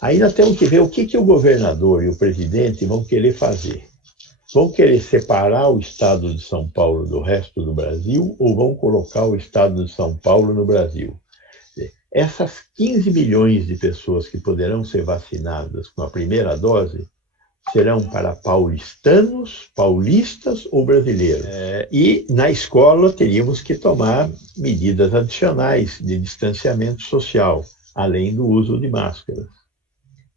Aí nós temos que ver o que o governador e o presidente vão querer fazer. Vão querer separar o estado de São Paulo do resto do Brasil ou vão colocar o estado de São Paulo no Brasil? Essas 15 milhões de pessoas que poderão ser vacinadas com a primeira dose serão para paulistanos, paulistas ou brasileiros. E na escola teríamos que tomar medidas adicionais de distanciamento social, além do uso de máscaras.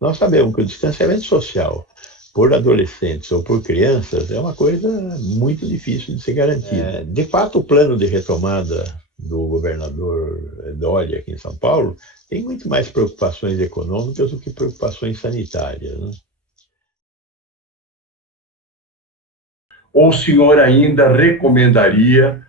Nós sabemos que o distanciamento social por adolescentes ou por crianças é uma coisa muito difícil de ser garantida. De fato, o plano de retomada do governador Dória aqui em São Paulo tem muito mais preocupações econômicas do que preocupações sanitárias, né? Ou o senhor ainda recomendaria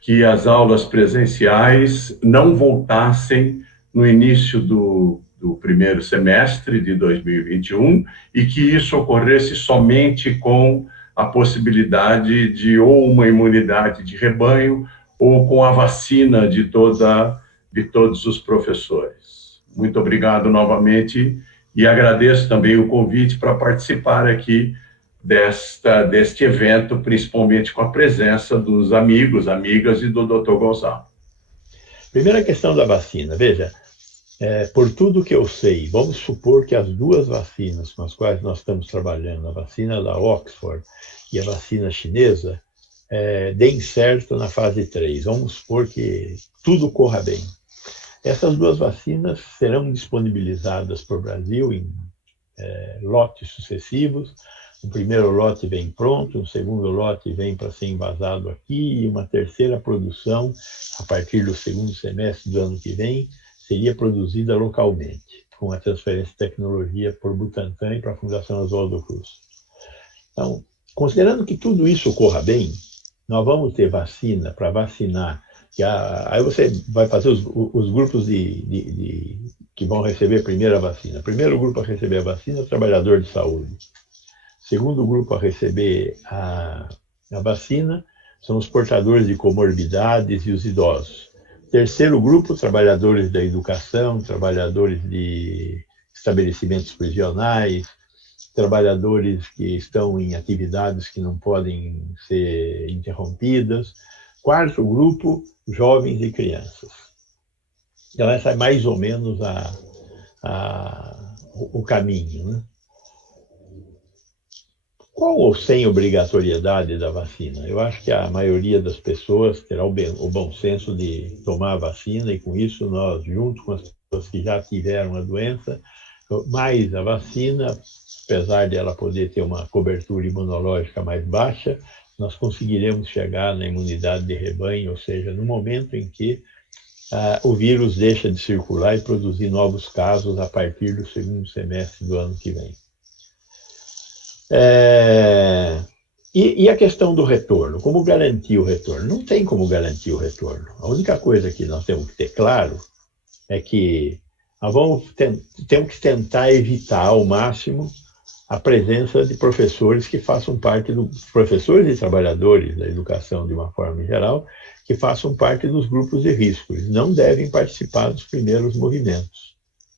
que as aulas presenciais não voltassem no início do primeiro semestre de 2021 e que isso ocorresse somente com a possibilidade de ou uma imunidade de rebanho ou com a vacina de todos os professores? Muito obrigado novamente e agradeço também o convite para participar aqui deste evento, principalmente com a presença dos amigos, amigas e do Dr. Gonçalo. Primeira questão da vacina. Veja, por tudo que eu sei, vamos supor que as duas vacinas com as quais nós estamos trabalhando, a vacina da Oxford e a vacina chinesa, deem certo na fase 3. Vamos supor que tudo corra bem. Essas duas vacinas serão disponibilizadas para o Brasil em lotes sucessivos. O primeiro lote vem pronto, o segundo lote vem para ser envasado aqui, e uma terceira produção, a partir do segundo semestre do ano que vem, seria produzida localmente, com a transferência de tecnologia por Butantan e para a Fundação Oswaldo Cruz. Então, considerando que tudo isso ocorra bem, nós vamos ter vacina para vacinar. Aí você vai fazer os grupos que vão receber a primeira vacina. O primeiro grupo a receber a vacina é o trabalhador de saúde. Segundo grupo a receber a vacina são os portadores de comorbidades e os idosos. Terceiro grupo, trabalhadores da educação, trabalhadores de estabelecimentos prisionais, trabalhadores que estão em atividades que não podem ser interrompidas. Quarto grupo, jovens e crianças. Então, essa é mais ou menos o caminho, né? Com ou sem obrigatoriedade da vacina? Eu acho que a maioria das pessoas terá o bom senso de tomar a vacina e, com isso, nós, junto com as pessoas que já tiveram a doença, mais a vacina, apesar de ela poder ter uma cobertura imunológica mais baixa, nós conseguiremos chegar na imunidade de rebanho, ou seja, no momento em que o vírus deixa de circular e produzir novos casos a partir do segundo semestre do ano que vem. E a questão do retorno? Como garantir o retorno? Não tem como garantir o retorno. A única coisa que nós temos que ter claro é que temos que tentar evitar ao máximo a presença de professores que façam parte professores e trabalhadores da educação de uma forma geral, que façam parte dos grupos de risco. Eles não devem participar dos primeiros movimentos.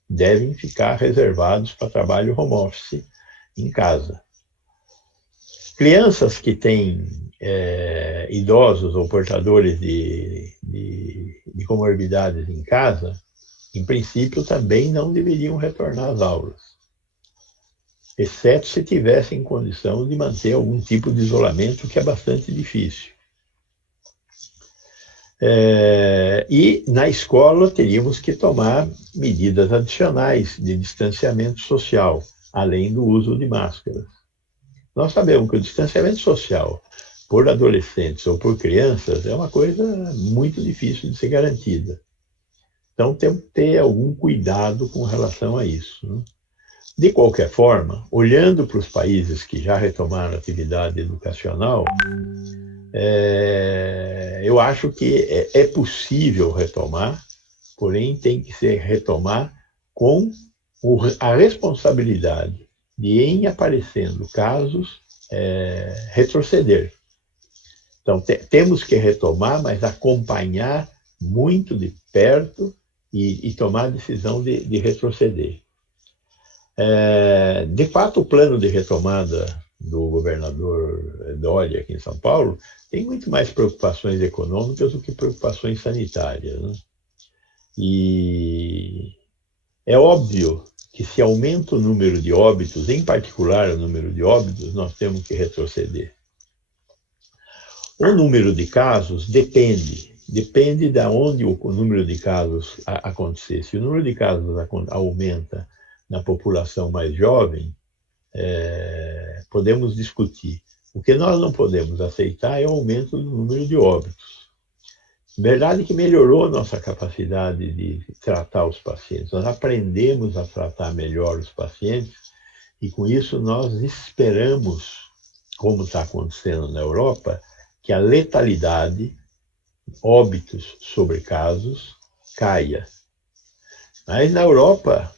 Devem ficar reservados para trabalho home office em casa. Crianças que têm idosos ou portadores de comorbidades em casa, em princípio, também não deveriam retornar às aulas, exceto se tivessem condição de manter algum tipo de isolamento, que é bastante difícil. E na escola teríamos que tomar medidas adicionais de distanciamento social, além do uso de máscaras. Nós sabemos que o distanciamento social por adolescentes ou por crianças é uma coisa muito difícil de ser garantida. Então, temos que ter algum cuidado com relação a isso, né? De qualquer forma, olhando para os países que já retomaram a atividade educacional, eu acho que é possível retomar, porém tem que se retomar com a responsabilidade de, em aparecendo casos, retroceder. Então, temos que retomar, mas acompanhar muito de perto e tomar a decisão de retroceder. De fato, o plano de retomada do governador Dória aqui em São Paulo tem muito mais preocupações econômicas do que preocupações sanitárias, né? E é óbvio que se aumenta o número de óbitos, em particular o número de óbitos, nós temos que retroceder. O número de casos depende de onde o número de casos acontecer. Se o número de casos aumenta na população mais jovem, podemos discutir. O que nós não podemos aceitar é o aumento do número de óbitos. Verdade que melhorou nossa capacidade de tratar os pacientes. Nós aprendemos a tratar melhor os pacientes e, com isso, nós esperamos, como está acontecendo na Europa, que a letalidade, óbitos sobre casos, caia. Mas na Europa,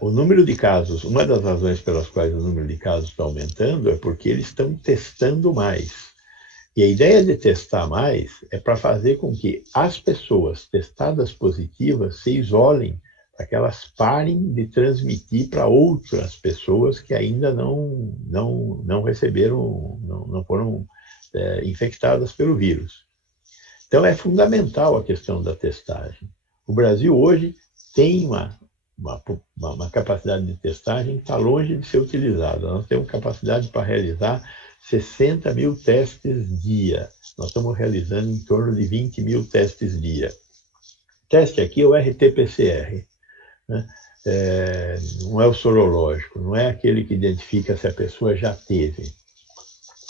o número de casos, uma das razões pelas quais o número de casos está aumentando é porque eles estão testando mais. E a ideia de testar mais é para fazer com que as pessoas testadas positivas se isolem, para que elas parem de transmitir para outras pessoas que ainda não receberam, não foram infectadas pelo vírus. Então é fundamental a questão da testagem. O Brasil hoje tem uma capacidade de testagem que está longe de ser utilizada. Nós temos capacidade para realizar 60 mil testes dia. Nós estamos realizando em torno de 20 mil testes dia. O teste aqui é o RT-PCR, né? Não é o sorológico, não é aquele que identifica se a pessoa já teve.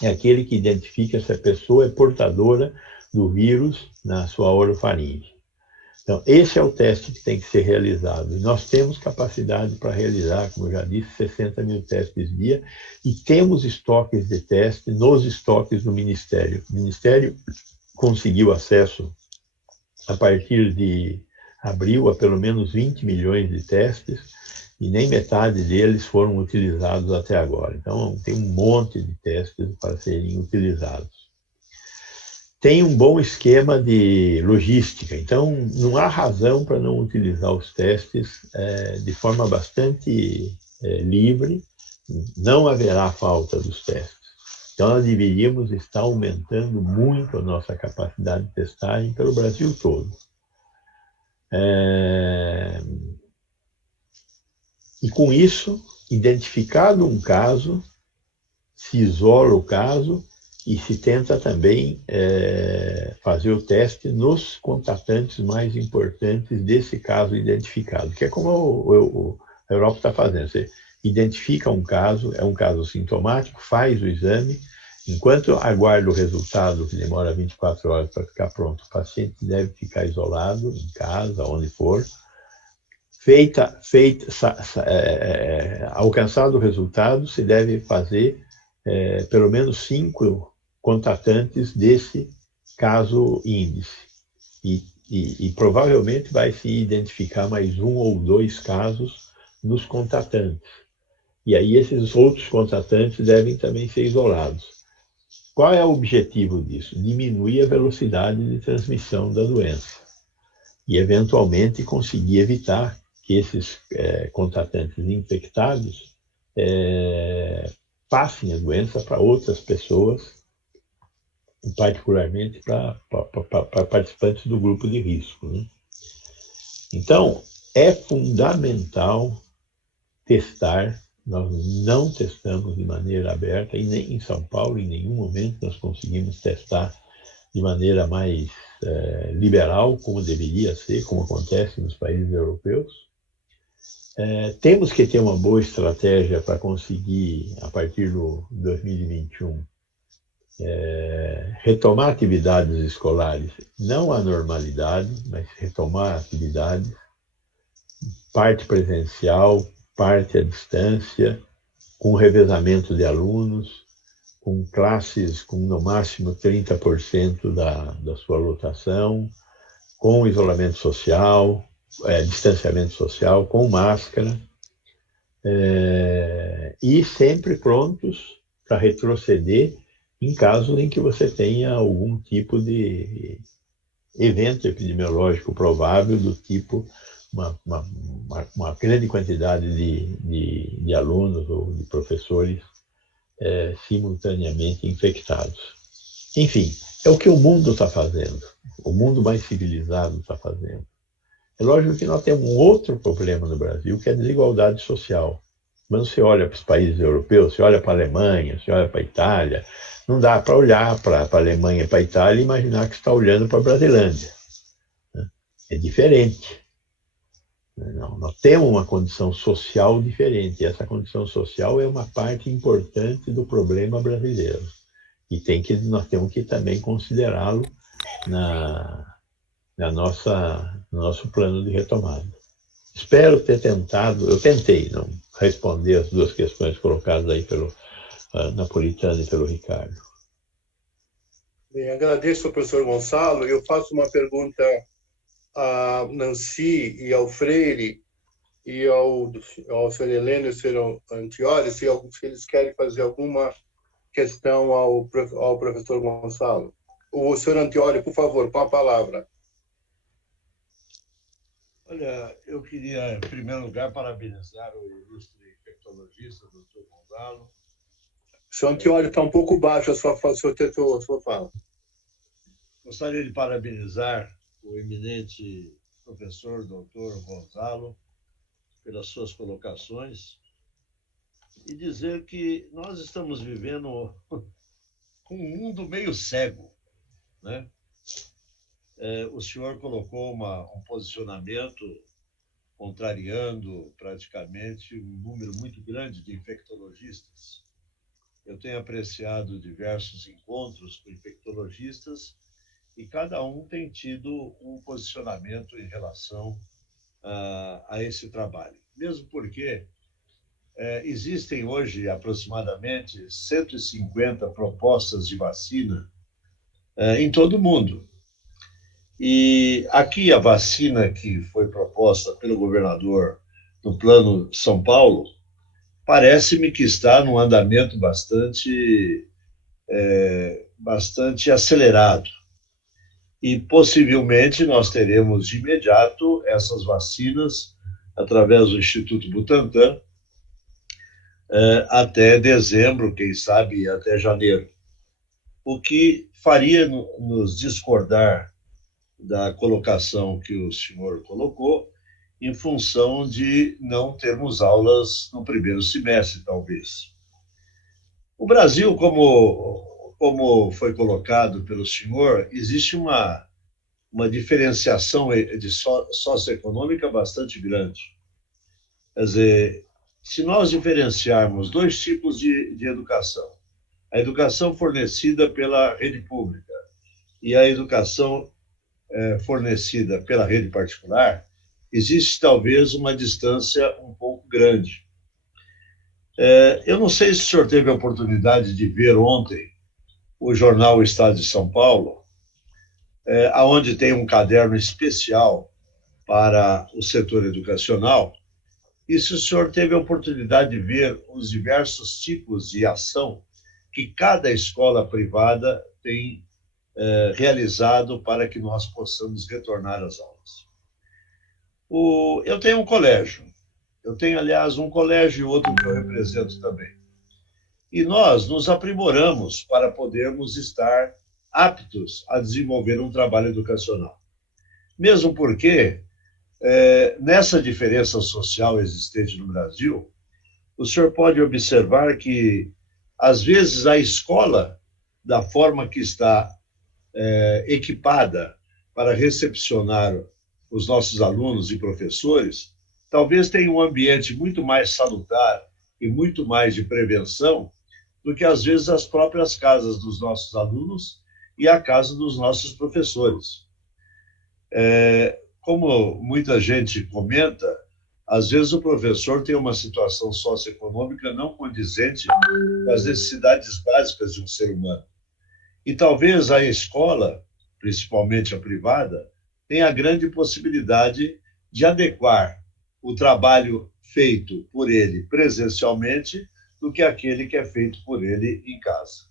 É aquele que identifica se a pessoa é portadora do vírus na sua orofaringe. Então, esse é o teste que tem que ser realizado. E nós temos capacidade para realizar, como eu já disse, 60 mil testes dia, e temos estoques de teste nos estoques do Ministério. O Ministério conseguiu acesso, a partir de abril, a pelo menos 20 milhões de testes, e nem metade deles foram utilizados até agora. Então, tem um monte de testes para serem utilizados. Tem um bom esquema de logística, então não há razão para não utilizar os testes de forma bastante livre, não haverá falta dos testes. Então nós deveríamos estar aumentando muito a nossa capacidade de testagem pelo Brasil todo. E com isso, identificado um caso, se isola o caso, e se tenta também fazer o teste nos contatantes mais importantes desse caso identificado, que é como a Europa está fazendo. Você identifica um caso, é um caso sintomático, faz o exame, enquanto aguarda o resultado, que demora 24 horas para ficar pronto, o paciente deve ficar isolado em casa, onde for. Alcançado o resultado, se deve fazer pelo menos 5 contatantes desse caso índice. E provavelmente vai se identificar mais 1 ou 2 casos nos contatantes. E aí esses outros contatantes devem também ser isolados. Qual é o objetivo disso? Diminuir a velocidade de transmissão da doença. E, eventualmente, conseguir evitar que esses contatantes infectados passem a doença para outras pessoas, particularmente para participantes do grupo de risco, né? Então, é fundamental testar. Nós não testamos de maneira aberta, e nem em São Paulo, em nenhum momento, nós conseguimos testar de maneira mais liberal, como deveria ser, como acontece nos países europeus. Temos que ter uma boa estratégia para conseguir, a partir do 2021, retomar atividades escolares, não a normalidade, mas retomar atividades, parte presencial, parte à distância, com revezamento de alunos, com classes com no máximo 30% da sua lotação, com isolamento social, distanciamento social, com máscara, e sempre prontos para retroceder em caso em que você tenha algum tipo de evento epidemiológico provável do tipo uma grande quantidade de alunos ou de professores simultaneamente infectados. Enfim, é o que o mundo está fazendo, o mundo mais civilizado está fazendo. É lógico que nós temos um outro problema no Brasil, que é a desigualdade social. Quando você olha para os países europeus, você olha para a Alemanha, você olha para a Itália, não dá para olhar para a Alemanha e para a Itália e imaginar que você está olhando para a Brasilândia. É diferente. Não, nós temos uma condição social diferente. E essa condição social é uma parte importante do problema brasileiro. E nós temos que também considerá-lo no nosso plano de retomada. Espero ter tentado, eu tentei não responder as duas questões colocadas aí pelo Napolitano e pelo Ricardo. Bem, agradeço ao professor Gonçalo. Eu faço uma pergunta a Nancy e ao Freire e ao Sr. Heleno e ao Sr. Antioli, se eles querem fazer alguma questão ao professor Gonçalo. O Sr. Antioli, por favor, com a palavra. Olha, eu queria, em primeiro lugar, parabenizar o ilustre infectologista, Dr. Gonzalo. Sr. Antioli, está um pouco baixo a sua fala. Gostaria de parabenizar o eminente professor Dr. Gonzalo pelas suas colocações e dizer que nós estamos vivendo um mundo meio cego, né? O senhor colocou um posicionamento contrariando praticamente um número muito grande de infectologistas. Eu tenho apreciado diversos encontros com infectologistas e cada um tem tido um posicionamento em relação a esse trabalho. Mesmo porque existem hoje aproximadamente 150 propostas de vacina em todo o mundo. E aqui a vacina que foi proposta pelo governador no Plano São Paulo, parece-me que está num andamento bastante acelerado. E possivelmente nós teremos de imediato essas vacinas através do Instituto Butantan até dezembro, quem sabe até janeiro. O que faria nos discordar da colocação que o senhor colocou, em função de não termos aulas no primeiro semestre, talvez. O Brasil, como foi colocado pelo senhor, existe uma diferenciação socioeconômica bastante grande. Quer dizer, se nós diferenciarmos dois tipos de educação, a educação fornecida pela rede pública e a educação fornecida pela rede particular, existe talvez uma distância um pouco grande. Eu não sei se o senhor teve a oportunidade de ver ontem o jornal O Estado de São Paulo, onde tem um caderno especial para o setor educacional, e se o senhor teve a oportunidade de ver os diversos tipos de ação que cada escola privada tem realizado para que nós possamos retornar às aulas. Eu tenho um colégio. Eu tenho, aliás, um colégio e outro que eu represento também. E nós nos aprimoramos para podermos estar aptos a desenvolver um trabalho educacional. Mesmo porque, nessa diferença social existente no Brasil, o senhor pode observar que, às vezes, a escola, da forma que está equipada para recepcionar os nossos alunos e professores, talvez tenha um ambiente muito mais salutar e muito mais de prevenção do que, às vezes, as próprias casas dos nossos alunos e a casa dos nossos professores. Como muita gente comenta, às vezes o professor tem uma situação socioeconômica não condizente com as necessidades básicas de um ser humano. E talvez a escola, principalmente a privada, tenha a grande possibilidade de adequar o trabalho feito por ele presencialmente do que aquele que é feito por ele em casa.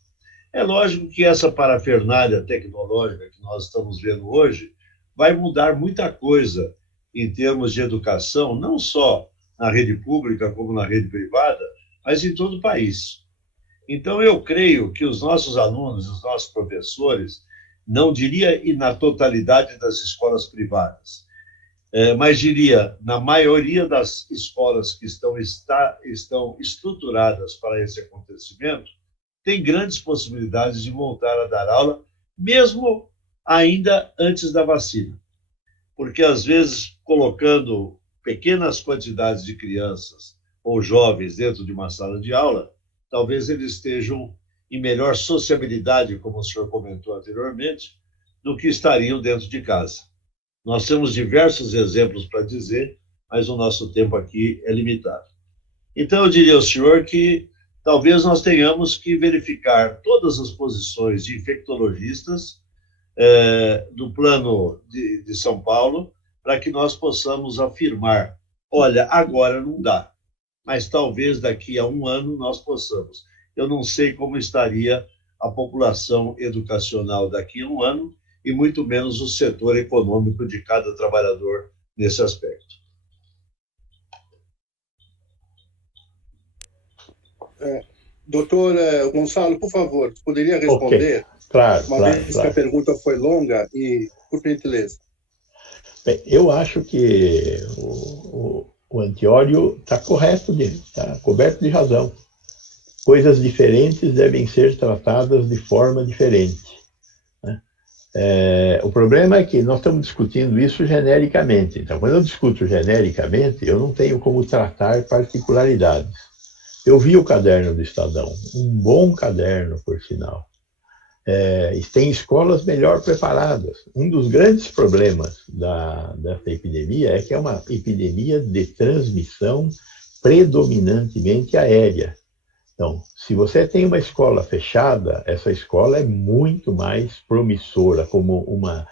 É lógico que essa parafernália tecnológica que nós estamos vendo hoje vai mudar muita coisa em termos de educação, não só na rede pública como na rede privada, mas em todo o país. Então, eu creio que os nossos alunos, os nossos professores, não diria na totalidade das escolas privadas, mas diria, na maioria das escolas que estão estruturadas para esse acontecimento, tem grandes possibilidades de voltar a dar aula, mesmo ainda antes da vacina. Porque, às vezes, colocando pequenas quantidades de crianças ou jovens dentro de uma sala de aula, talvez eles estejam em melhor sociabilidade, como o senhor comentou anteriormente, do que estariam dentro de casa. Nós temos diversos exemplos para dizer, mas o nosso tempo aqui é limitado. Então, eu diria ao senhor que talvez nós tenhamos que verificar todas as posições de infectologistas do plano de São Paulo, para que nós possamos afirmar, olha, agora não dá, mas talvez daqui a um ano nós possamos. Eu não sei como estaria a população educacional daqui a um ano, e muito menos o setor econômico de cada trabalhador nesse aspecto. Doutor Gonçalo, por favor, poderia responder? Okay. Claro, uma vez que a pergunta foi longa, e por gentileza. Bem, eu acho que o Antiório está correto, está coberto de razão. Coisas diferentes devem ser tratadas de forma diferente. Né? O problema é que nós estamos discutindo isso genericamente. Então, quando eu discuto genericamente, eu não tenho como tratar particularidades. Eu vi o caderno do Estadão, um bom caderno, por sinal. Tem escolas melhor preparadas. Um dos grandes problemas dessa epidemia é que é uma epidemia de transmissão predominantemente aérea. Então, se você tem uma escola fechada, essa escola é muito mais promissora como uma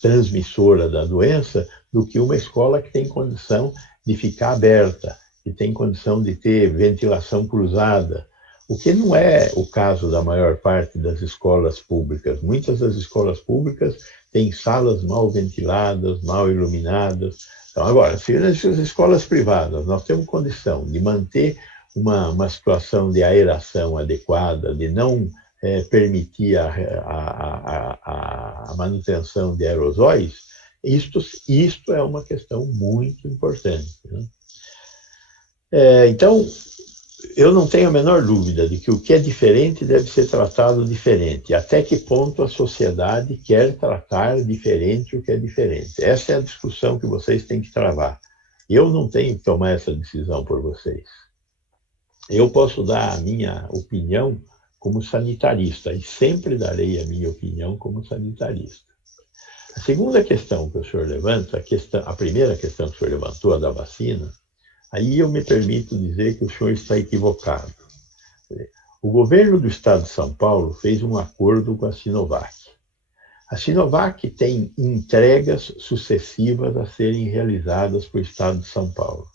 transmissora da doença do que uma escola que tem condição de ficar aberta, que tem condição de ter ventilação cruzada, o que não é o caso da maior parte das escolas públicas. Muitas das escolas públicas têm salas mal ventiladas, mal iluminadas. Então, agora, se nas escolas privadas nós temos condição de manter uma situação de aeração adequada, de não permitir a manutenção de aerosóis, isto é uma questão muito importante. Né? Então, eu não tenho a menor dúvida de que o que é diferente deve ser tratado diferente. Até que ponto a sociedade quer tratar diferente o que é diferente? Essa é a discussão que vocês têm que travar. Eu não tenho que tomar essa decisão por vocês. Eu posso dar a minha opinião como sanitarista, e sempre darei a minha opinião como sanitarista. A segunda questão que o senhor levanta, a primeira questão que o senhor levantou, a da vacina, aí eu me permito dizer que o senhor está equivocado. O governo do estado de São Paulo fez um acordo com a Sinovac. A Sinovac tem entregas sucessivas a serem realizadas para o estado de São Paulo.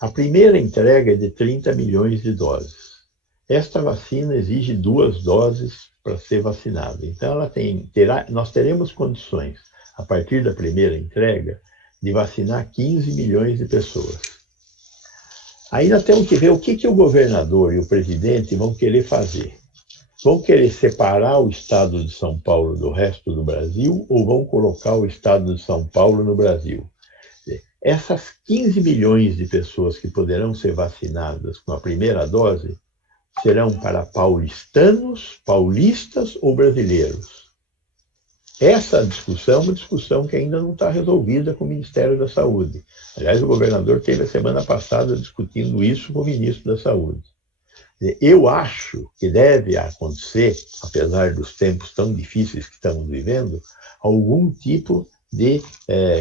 A primeira entrega é de 30 milhões de doses. Esta vacina exige 2 doses para ser vacinada. Então, nós teremos condições, a partir da primeira entrega, de vacinar 15 milhões de pessoas. Aí nós temos que ver o que o governador e o presidente vão querer fazer. Vão querer separar o estado de São Paulo do resto do Brasil ou vão colocar o estado de São Paulo no Brasil? Essas 15 milhões de pessoas que poderão ser vacinadas com a primeira dose serão para paulistanos, paulistas ou brasileiros? Essa discussão é uma discussão que ainda não está resolvida com o Ministério da Saúde. Aliás, o governador esteve a semana passada discutindo isso com o ministro da Saúde. Eu acho que deve acontecer, apesar dos tempos tão difíceis que estamos vivendo, algum tipo de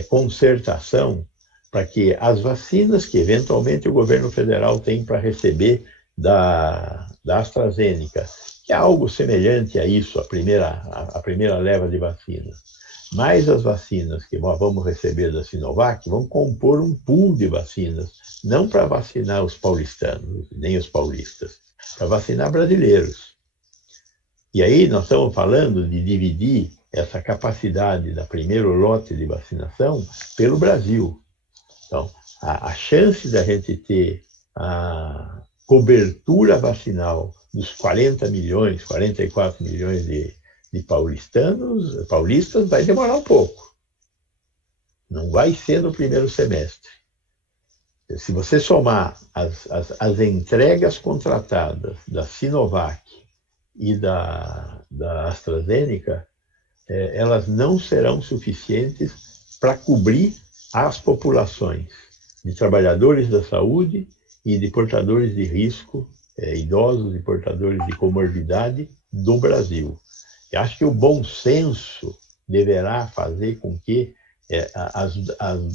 concertação para que as vacinas que eventualmente o governo federal tem para receber da AstraZeneca, que é algo semelhante a isso, a primeira leva de vacinas, mais as vacinas que vamos receber da Sinovac, vão compor um pool de vacinas, não para vacinar os paulistanos, nem os paulistas, para vacinar brasileiros. E aí nós estamos falando de dividir essa capacidade da primeiro lote de vacinação pelo Brasil. Então, a chance da gente ter a cobertura vacinal dos 40 milhões, 44 milhões de paulistas vai demorar um pouco. Não vai ser no primeiro semestre. Se você somar as entregas contratadas da Sinovac e da AstraZeneca, elas não serão suficientes para cobrir as populações de trabalhadores da saúde e de portadores de risco, idosos e portadores de comorbidade do Brasil. Eu acho que o bom senso deverá fazer com que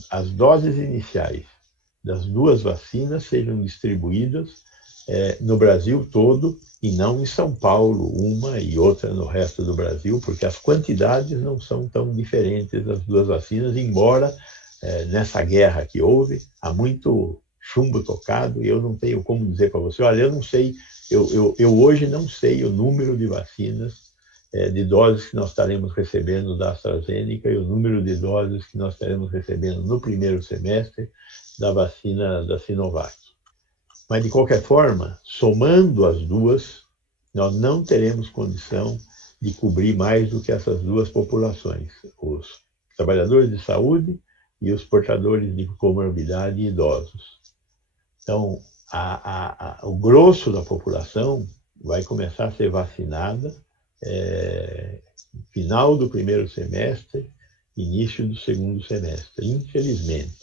as doses iniciais das duas vacinas sejam distribuídas no Brasil todo e não em São Paulo, uma e outra no resto do Brasil, porque as quantidades não são tão diferentes das duas vacinas, embora nessa guerra que houve, há muito chumbo tocado, e eu não tenho como dizer para você, olha, eu não sei, eu hoje não sei o número de vacinas, de doses que nós estaremos recebendo da AstraZeneca e o número de doses que nós estaremos recebendo no primeiro semestre da vacina da Sinovac. Mas, de qualquer forma, somando as duas, nós não teremos condição de cobrir mais do que essas duas populações, os trabalhadores de saúde e os portadores de comorbidade e idosos. Então, o grosso da população vai começar a ser vacinada no final do primeiro semestre, início do segundo semestre, infelizmente.